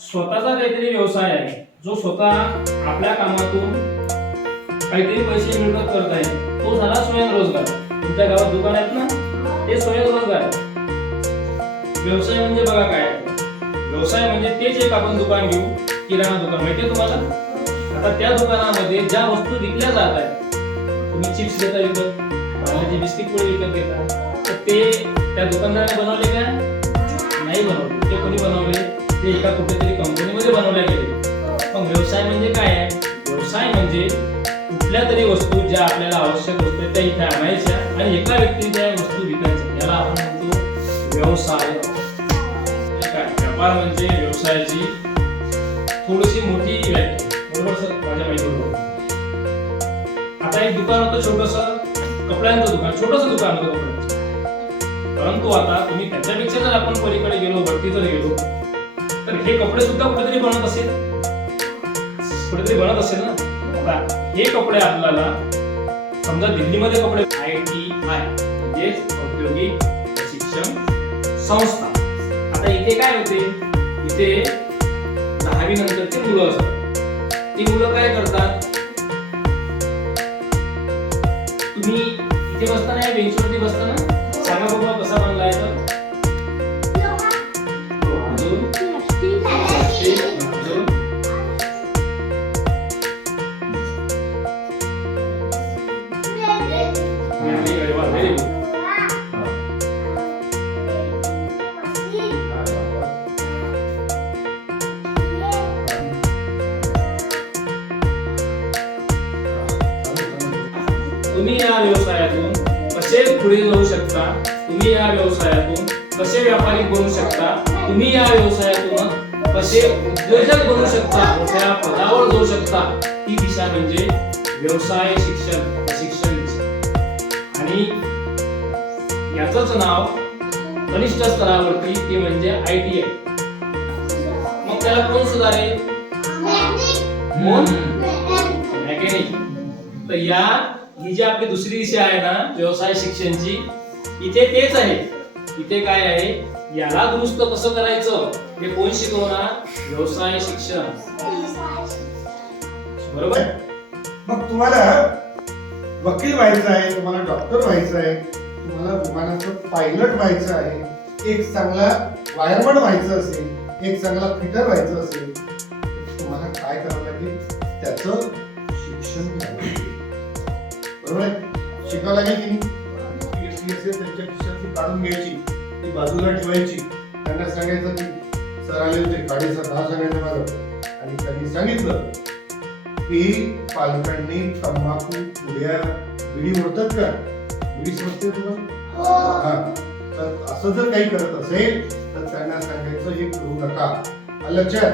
स्वतःचा काहीतरी व्यवसाय आहे, जो स्वतः आपल्या कामातून काहीतरी पैसे मिळवत करत आहे, तो झाला स्वयंरोजगार. तुमच्या गावात दुकान आहेत ना, ते स्वयंरोजगार. व्यवसाय म्हणजे बघा काय, व्यवसाय म्हणजे तेच एक आपण दुकान घेऊ, किराणा दुकान माहितीये तुम्हाला. आता त्या दुकानामध्ये ज्या वस्तू विकल्या जात आहेत, तुम्ही चिप्स घेता विकत, पाण्याची बिस्किट पुढे विकत घेता, तर ते त्या दुकानदाराने बनवले का? नाही बनवले. ते कोणी बनवले? ते एका कुठेतरी कंपनीमध्ये बनवले गेले. पण व्यवसाय म्हणजे काय आहे? व्यवसाय म्हणजे कुठल्या तरी वस्तू ज्या आपल्याला आवश्यक वस्तू त्या इथे आणायच्या आणि एका व्यक्तीने त्या वस्तू विकायच्या, याला आपण म्हणतो व्यवसाय. व्यापार म्हणजे व्यवसायाची थोडीशी मोठी व्याख्या, बरोबर सर? माझ्या माहितीवर आता एक दुकान होतं छोटंसं, कपड्यांचं दुकान, छोटंसं दुकान होतं कपड्यांचं. परंतु आता तुम्ही त्याच्यापेक्षा जर आपण पलीकडे गेलो, वरती जर गेलो, तर हे कपडे सुद्धा कुठेतरी बनत असेल, कुठेतरी बनत असेल ना. आता हे कपडे आपल्याला समजा दिल्लीमध्ये कपडे, ITI म्हणजे औद्योगिक प्रशिक्षण संस्था. आता इथे काय होते, इथे 10वी नंतरची मुलं असतात. ती मुलं काय करतात, तुम्ही इथे बसताना बेंचवरती बसताना सांगा बघा कसा बनलाय. तर तुम्ही या व्यवसायातून कसे पुढे जाऊ शकता, तुम्ही या व्यवसायातून कसे व्यापारी बनू शकता, तुम्ही या व्यवसायातून कसे उद्योजक बनू शकता, मोठ्या पदावर जाऊ शकता, ती दिशा म्हणजे व्यवसाय शिक्षण प्रशिक्षण दिशा. आणि याचंच नाव कनिष्ठ स्तरावरती ते म्हणजे ITI. मग त्याला कोण सुधारेल? मेकॅनिक. तर ही जी आपली दुसरी दिशा आहे ना व्यवसाय शिक्षणची, इथे तेच आहे. इथे काय आहे, याला दुरुस्त कसं करायचं हे कोण शिकवणार? व्यवसाय शिक्षण. बरोबर. मग तुम्हाला वकील व्हायचं आहे, तुम्हाला डॉक्टर व्हायचं आहे, तुम्हाला विमानाचं पायलट व्हायचं आहे, एक चांगला वायरमन व्हायचं असेल, एक चांगला फिटर व्हायचं असेल, तुम्हाला काय करावं लागेल? त्याचं शिक्षण घ्यावं लागेल. बरोबर आहे? शिकावं लागेल की नाही? घेतली असेल त्यांच्या खिशातली काढून घ्यायची, ती बाजूला ठेवायची, त्यांना सांगायचं की सर आले होते, गाडीचं नाव सांगायचं माझं, आणि त्यांनी सांगितलं की पालकांनी तंबाखू, पुड्या, बिडी ओढतात का? बिडी समजते तुम्हाला? हा. तर असं जर काही करत असेल तर त्यांना सांगायचं हे करू नका. लक्षात